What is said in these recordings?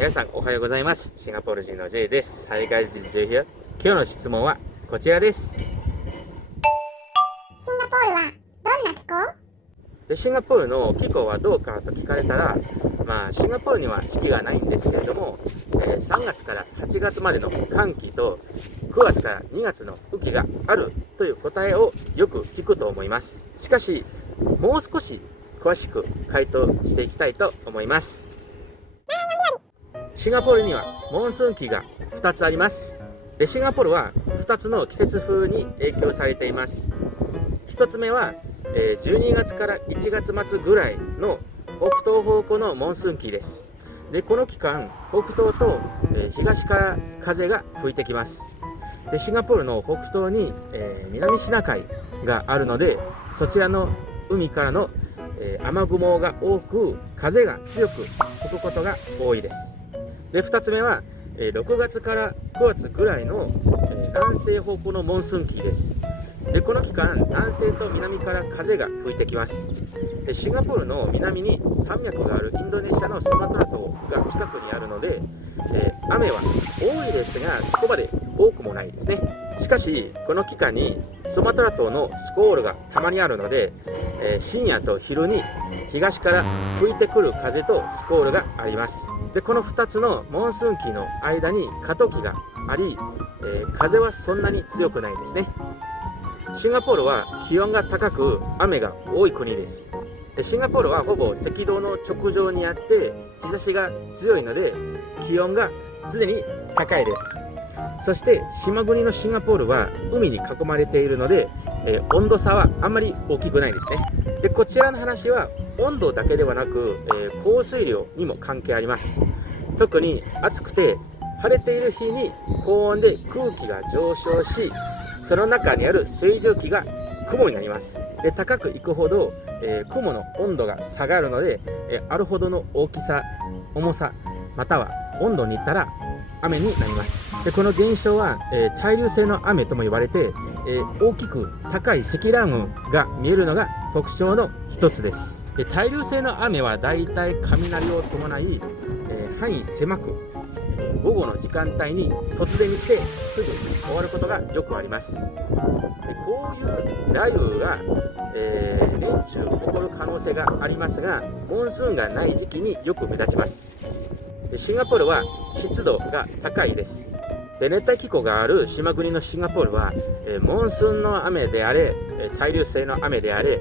皆さんおはようございます。シンガポール人の J です。Hi guys, this is J here. 今日の質問はこちらです。シンガポールはどんな気候？シンガポールの気候はどうかと聞かれたら、シンガポールには四季がないんですけれども、3月から8月までの寒気と9月から2月の雨季があるという答えをよく聞くと思います。しかし、もう少し詳しく回答していきたいと思います。シンガポールにはモンスーン期が2つあります。シンガポールは2つの季節風に影響されています。1つ目は12月から1月末ぐらいの北東方向のモンスーン期です。この期間、北東と東から風が吹いてきます。シンガポールの北東に南シナ海があるので、そちらの海からの雨雲が多く、風が強く吹くことが多いです。2つ目は6月から9月ぐらいの南西方向のモンスーン期です。この期間、南西と南から風が吹いてきます。シンガポールの南に山脈があるインドネシアのスマトラ島が近くにあるので、雨は多いですが、そこまで多くもないですね。しかし、この期間にスマトラ島のスコールがたまにあるので、深夜と昼に東から吹いてくる風とスコールがあります。この2つのモンスーン期の間に過渡期があり、風はそんなに強くないですね。シンガポールは気温が高く雨が多い国です。シンガポールはほぼ赤道の直上にあって日差しが強いので気温が常に高いです。そして島国のシンガポールは海に囲まれているので、温度差はあんまり大きくないですね。こちらの話は温度だけではなく、降水量にも関係あります。特に暑くて晴れている日に高温で空気が上昇し、その中にある水蒸気が雲になります。高く行くほど、雲の温度が下がるので、あるほどの大きさ、重さ、または温度に行ったら雨になります。この現象は、対流性の雨とも言われて、大きく高い積乱雲が見えるのが特徴の一つです。対流性の雨はだいたい雷を伴い、範囲狭く午後の時間帯に突然に来てすぐ終わることがよくあります。こういう雷雨が、年中起こる可能性がありますが、モンスーンがない時期によく目立ちます。シンガポールは湿度が高いです。熱帯気候がある島国のシンガポールは、モンスーンの雨であれ、対流性の雨であれ、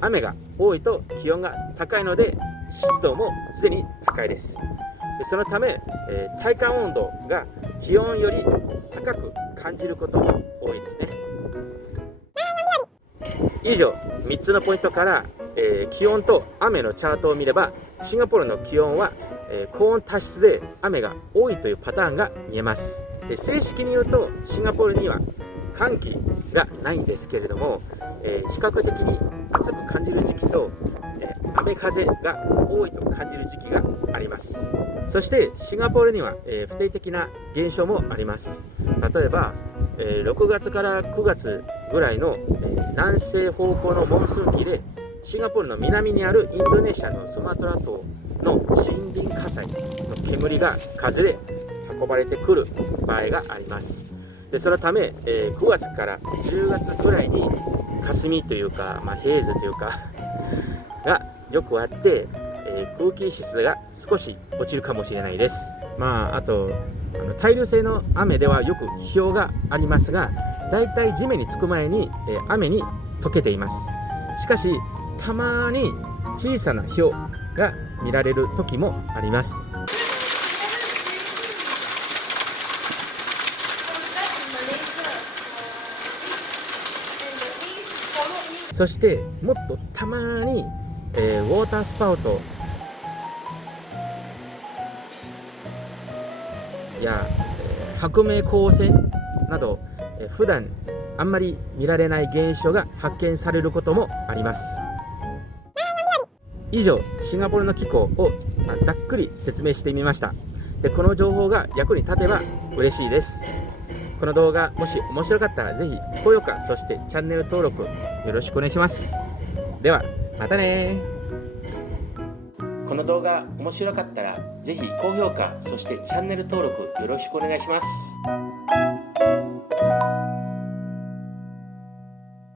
雨が多いと気温が高いので湿度も常に高いです。そのため、体感温度が気温より高く感じることも多いですね。以上3つのポイントから、気温と雨のチャートを見れば、シンガポールの気温は、高温多湿で雨が多いというパターンが見えます。正式に言うとシンガポールには寒気がないんですけれども、比較的に暑く感じる時期と、雨風が多いと感じる時期があります。そしてシンガポールには、不定的な現象もあります。例えば、6月から9月ぐらいの、南西方向のモンスーン期でシンガポールの南にあるインドネシアのスマトラ島の森林火災の煙が風で運ばれてくる場合があります。そのため、9月から10月ぐらいに霞というか、ヘイズというかがよくあって、空気湿度が少し落ちるかもしれないです。あと対流性の雨ではよく氷がありますが、だいたい地面につく前に、雨に溶けています。しかしたまに小さな氷が見られる時もあります。そしてもっとたまに、ウォータースパウトや、白明光線など、普段あんまり見られない現象が発見されることもあります。以上、シンガポールの気候をざっくり説明してみました。この情報が役に立てば嬉しいです。この動画もし面白かったらぜひ高評価、そしてチャンネル登録よろしくお願いします。ではまたね。この動画面白かったらぜひ高評価、そしてチャンネル登録よろしくお願いします。